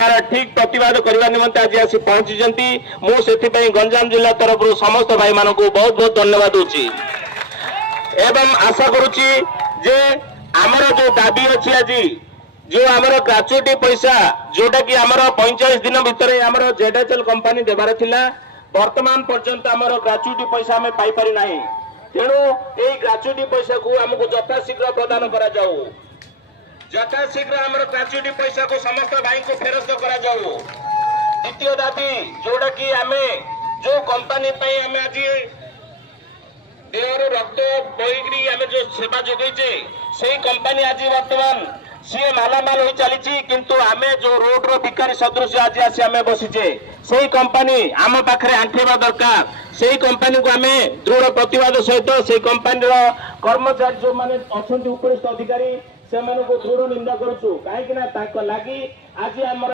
ठीक प्रतिवाद करने निमंते आज आसी पहुंची मुझे गंजाम जिला तरफ समस्त भाई मान को बहुत बहुत धन्यवाद दूची एवं आशा करुच्ची जे आमर जो दाबी अच्छी आज जो आमर ग्राचुटी पैसा जोटा कि आमर 45 दिन भितर आमर जेडएचएल कंपनी देवार थिला वर्तमान पर्यंत आमर ग्राचुटी पैसा आम पाई ना तेणु ये ग्राचुटी पैसा को आमको यथाशीघ्र प्रदान करा जाऊ यथाशीघ्र आमर ग्राचुटी पैसा को समस्त भाई को फेरस्त करा जाऊ। द्वितीय दाबी जोड़ा कि आम जो कंपनी आम आज देहर रक्त बोईकरी आम जो सेवा जोगे से कंपनी आज वर्तमान सी मालामाल हो चली किंतु आम जो रोड रो भिकारी सदृश आज आसी आम बसीचे से कंपनी आम पाखे आंठेवा दरकार से कंपनी को आम दृढ़ प्रतिवाद सहित से कंपनी कर्मचारी जो माने अच्छा उपरिस्थ अधिकारी से दृढ़ निंदा करुचु कहीं लगी आज आम